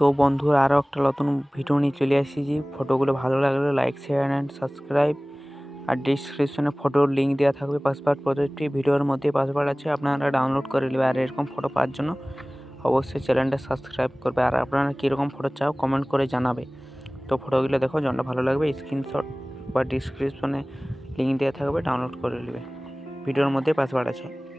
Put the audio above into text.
তো বন্ধুরা আরও একটা নতুন ভিডিও নিয়ে চলে এসেছি। ফটোগুলো ভালো লাগলে লাইক, শেয়ার অ্যান্ড সাবস্ক্রাইব। আর ডিসক্রিপশনে ফটোর লিঙ্ক দেওয়া থাকবে। পাসপোর্ট প্রতিটি ভিডিওর মধ্যে পাসপোর্ট আছে, আপনারা ডাউনলোড করে নেবে। আর এরকম ফটো পাওয়ার জন্য অবশ্যই চ্যানেলটা সাবস্ক্রাইব করবে। আর আপনারা কীরকম ফটো চাও কমেন্ট করে জানাবে। তো ফটোগুলো দেখো, যতটা ভালো লাগবে স্ক্রিনশট বা ডিসক্রিপশনে লিঙ্ক দেওয়া থাকবে, ডাউনলোড করে নেবে। ভিডিওর মধ্যে পাসওয়ার্ড আছে।